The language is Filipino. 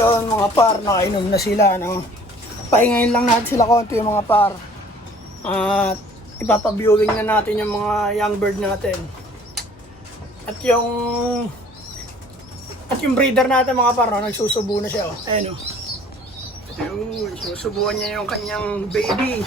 Yun mga par, nakainom na sila, no? Pahingayin lang natin sila konti yung mga par. At ipapaviewing na natin yung mga young bird natin. At yung breeder natin mga par, no? Nagsusubo na siya, oh. Ayan, oh. Ayun, sinusubuan niya yung kanyang baby.